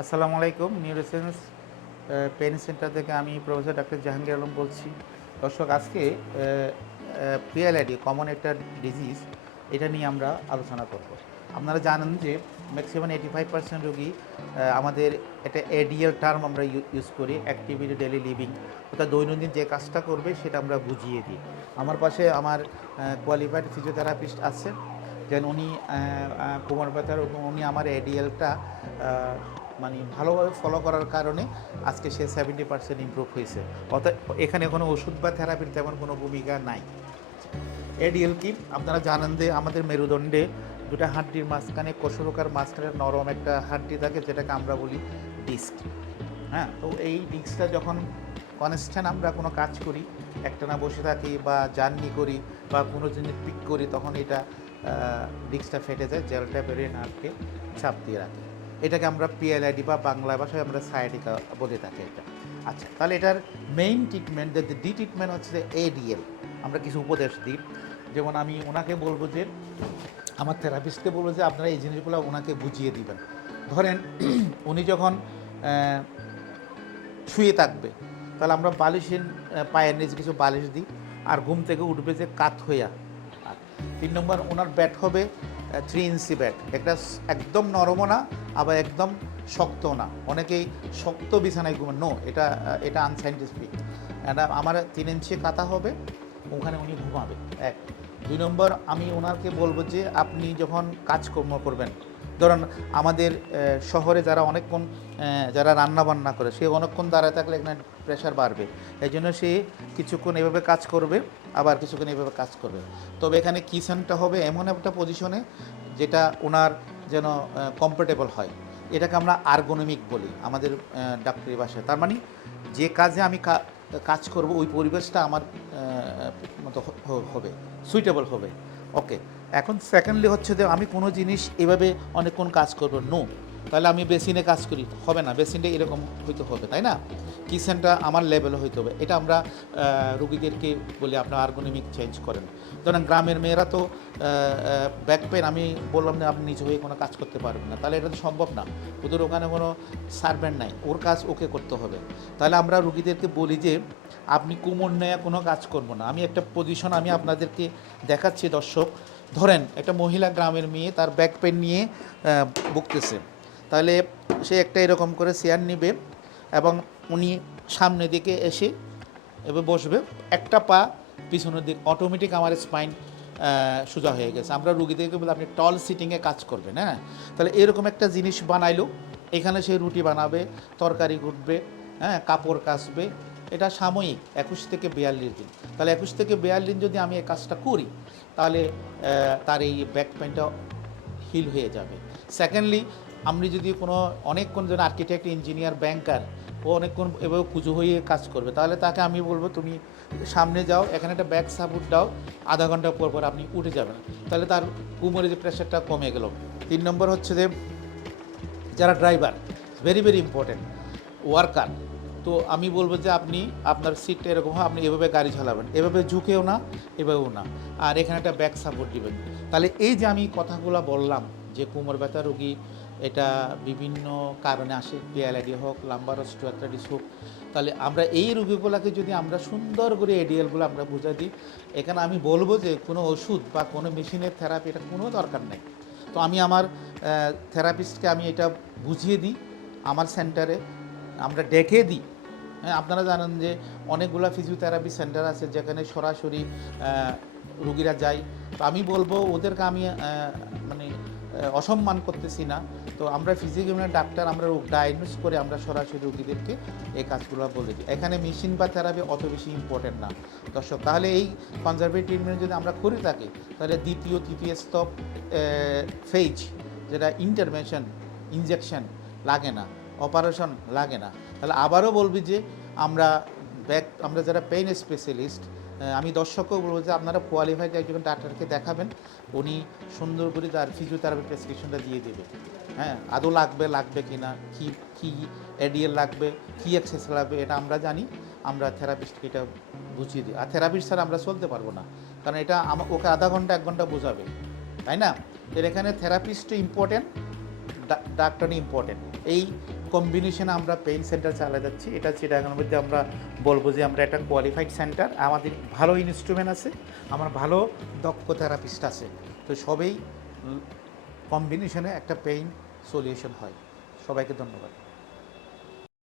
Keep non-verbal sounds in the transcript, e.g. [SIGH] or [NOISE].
আসসালামু আলাইকুম নিউরোসেন্স pen centre থেকে আমি প্রফেসর ডাক্তার জাহাঙ্গীর আলম বলছি। দর্শক, আজকে পিএলআইডি কমন একটা ডিজিজ এটা নিয়ে আমরা আলোচনা করব। আপনারা জানেন যে ম্যাক্সিমাম এইটি ফাইভ পার্সেন্ট রোগী আমাদের এটা এডিএল টার্ম আমরা ইউজ করি অ্যাক্টিভিটি ডেলি লিভিং অর্থাৎ দৈনন্দিন যে কাজটা করবে, সেটা আমরা বুঝিয়ে দিই। আমার পাশে আমার কোয়ালিফাইড ফিজিওথেরাপিস্ট আছে যেন উনি কোমর ব্যথার উনি আমার এডিএলটা মানে ভালোভাবে ফলো করার কারণে আজকে সে সেভেন্টি পার্সেন্ট ইমপ্রুভ হয়েছে। অর্থাৎ এখানে কোনো ওষুধ বা থেরাপির তেমন কোনো ভূমিকা নাই। এডিএল কি আপনারা জানেন যে আমাদের মেরুদণ্ডে দুটা হাড্ডির মাঝখানে কোষরকার মাঝখানে নরম একটা হাড্ডি থাকে, যেটাকে আমরা বলি ডিস্ক হ্যাঁ তো এই ডিস্কটা যখন কনস্ট্যান্ট আমরা কোনো কাজ করি, একটানা বসে থাকি বা জার্নি করি বা কোনো জিনিস পিক করি, তখন এটা ডিস্কটা ফেটে যায় জেলটা বেরিয়ে নার্ভকে চাপ দিয়ে রাখে। এটাকে আমরা পিএলআইডি বা বাংলা ভাষায় আমরা সায়াটিকা বলে থাকি এটা। আচ্ছা তাহলে এটার মেইন ট্রিটমেন্ট ডি ট্রিটমেন্ট হচ্ছে যে এডিএল আমরা কিছু উপদেশ দিই। যেমন আমি ওনাকে বলব যে, আমার থেরাপিস্টকে বলব যে, আপনারা এই জিনিসগুলো ওনাকে বুঝিয়ে দিবেন। ধরেন, [CLEARS THROAT] উনি যখন শুয়ে থাকবে, তাহলে আমরা বালিশের পায়ের নিচে কিছু বালিশ দিই, আর ঘুম থেকে উঠবে যে কাত হইয়া। আর তিন নম্বর, ওনার ব্যাট হবে থ্রি ইঞ্চি ব্যাট এটা একদম নরমও না, আবার একদম শক্ত না। অনেকেই শক্ত বিছানায় ঘুমান নো এটা এটা আনসাইন্টিফিক এটা আমার তিন ইঞ্চি কাতা হবে, ওখানে উনি ঘুমাবে। এক। দুই নম্বর, আমি ওনাকে বলব যে, আপনি যখন কাজকর্ম করবেন, ধরুন আমাদের শহরে যারা অনেকক্ষণ যারা রান্না বান্না করে, সে অনেকক্ষণ দাঁড়ায় থাকলে এখানে প্রেশার বাড়বে। এই জন্য সে কিছুক্ষণ এভাবে কাজ করবে, আবার কিছুক্ষণ এভাবে কাজ করবে। তবে এখানে কিচেনটা হবে এমন একটা পজিশনে যেটা ওনার যেন কমফোর্টেবল হয়। এটাকে আমরা আর্গোনমিক বলি আমাদের ডাক্তারি ভাষায়। তার মানে যে কাজে আমি কাজ করব, ওই পরিবেশটা আমার মতো হবে সুইটেবল হবে। ওকে এখন সেকেন্ডলি হচ্ছে যে আমি কোনো জিনিস এভাবে অনেকক্ষণ কাজ করব। নো তাহলে আমি বেসিনে কাজ করি। হবে না, বেসিনটা এরকম হইতে হবে, তাই না? কিচেনটা আমার লেভেলে হইতে হবে। এটা আমরা রুগীদেরকে বলি আপনার আর্গোনমিক চেঞ্জ করেন। ধরেন গ্রামের মেয়েরা তো ব্যাক পেন আমি বললাম না আপনি নিজে হয়ে কোনো কাজ করতে পারবেন না। তাহলে এটা তো সম্ভব না। ওদের ওখানে কোনো সার্ভেন্ট নাই। ওর কাজ ওকে করতে হবে। তাহলে আমরা রুগীদেরকে বলি যে, আপনি কুমোর নেয়া কোনো কাজ করব না। আমি একটা পজিশন আমি আপনাদেরকে দেখাচ্ছি দর্শক। ধরেন, একটা মহিলা গ্রামের মেয়ে তার ব্যাক পেন নিয়ে ভুগতেছে। তাহলে সে একটা এরকম করে চেয়ার নিবে এবং উনি সামনের দিকে এসে এবার বসবে। একটা পা পিছনের দিক অটোমেটিক আমার স্পাইন সোজা হয়ে গেছে। আমরা রুগীদেরকে বলি আপনি টল সিটিংয়ে কাজ করবেন হ্যাঁ? তাহলে এরকম একটা জিনিস বানাইলো। এখানে সে রুটি বানাবে, তরকারি কুটবে হ্যাঁ কাপড় কাচবে। এটা সাময়িক, একুশ থেকে বিয়াল্লিশ দিন। তাহলে একুশ থেকে বিয়াল্লিশ দিন যদি আমি এই কাজটা করি, তাহলে তার এই ব্যাক পেনটা হিল হয়ে যাবে। সেকেন্ডলি আপনি যদি কোনো অনেকক্ষণ যেন আর্কিটেক্ট ইঞ্জিনিয়ার ব্যাংকার ও অনেকক্ষণ এভাবে পুজো হয়ে কাজ করবে, তাহলে তাকে আমি বলব তুমি সামনে যাও, এখানে একটা ব্যাক সাপোর্ট দাও, আধা ঘণ্টা পর পর আপনি উঠে যাবেন। তাহলে তার কোমরে যে প্রেশারটা কমে গেল। তিন নম্বর হচ্ছে যে, যারা driver very very important worker তো আমি বলব যে আপনি, আপনার সিটটা এরকম হয়, আপনি এভাবে গাড়ি চালাবেন, এভাবে ঝুঁকেও না, এভাবেও না। আর এখানে একটা ব্যাক সাপোর্ট দিবেন। তাহলে এই যে আমি কথাগুলো বললাম, যে কোমর ব্যথা রোগী এটা বিভিন্ন কারণে আসে পিএলআইডি হোক লাম্বার অস্টিওআর্থ্রাইটিস হোক, তাহলে আমরা এই রোগীগুলোকে যদি আমরা সুন্দর করে এডিএলগুলো আমরা বুঝা দিই, এখানে আমি বলব যে কোনো ওষুধ বা কোনো মেশিনের থেরাপি এটা কোনো দরকার নেই। তো আমি আমার থেরাপিস্টকে আমি এটা বুঝিয়ে দিই, আমার সেন্টারে আমরা ডেকে দিই। হ্যাঁ আপনারা জানেন যে অনেকগুলো ফিজিওথেরাপি সেন্টার আছে যেখানে সরাসরি রুগীরা যায়। তো আমি বলব ওদেরকে আমি মানে অসম্মান করতেছি না। তো আমরা ফিজিক্যাল ডাক্তার, আমরা রোগ ডায়াগনোস করে আমরা সরাসরি রুগীদেরকে এই কাজগুলো বলে দিই। এখানে মেশিন বা থেরাপি অত বেশি ইম্পর্টেন্ট না। দর্শক, তাহলে এই কনজারভেটিভ ট্রিটমেন্ট যদি আমরা করে থাকি, তাহলে দ্বিতীয়, তৃতীয় স্তব ফেজ যেটা ইন্টারভেনশন ইনজেকশন লাগে না। অপারেশন লাগে না। তাহলে আবারও বলবি যে আমরা ব্যাক, আমরা যারা পেইন স্পেশালিস্ট আমি দর্শককেও বলব যে আপনারা কোয়ালিফাইড একজন ডাক্তারকে দেখাবেন, উনি সুন্দর করে তার ফিজিওথেরাপি প্রেসক্রিপশনটা দিয়ে দেবে। হ্যাঁ আদৌ লাগবে লাগবে কি না কী কী এডিএল লাগবে, কী এক্সেস লাগবে, এটা আমরা জানি, আমরা থেরাপিস্টকে এটা বুঝিয়ে দিই। আর থেরাপিস্ট ছাড়া আমরা চলতে পারব না, কারণ এটা ওকে আধা ঘণ্টা, এক ঘণ্টা বোঝাবে, তাই না? এর এখানে থেরাপিস্ট ইম্পর্টেন্ট ডাক্তারই ইম্পর্টেন্ট এই কম্বিনেশনে আমরা পেইন সেন্টার চালা যাচ্ছি। এটা চিটাগাংয়ের মধ্যে আমরা বলব যে আমরা একটা কোয়ালিফাইড সেন্টার আমাদের ভালো ইনস্ট্রুমেন্ট আছে, আমার ভালো দক্ষ থেরাপিস্ট আছে। তো সবেই কম্বিনেশনে একটা পেইন সলিউশন হয়। সবাইকে ধন্যবাদ।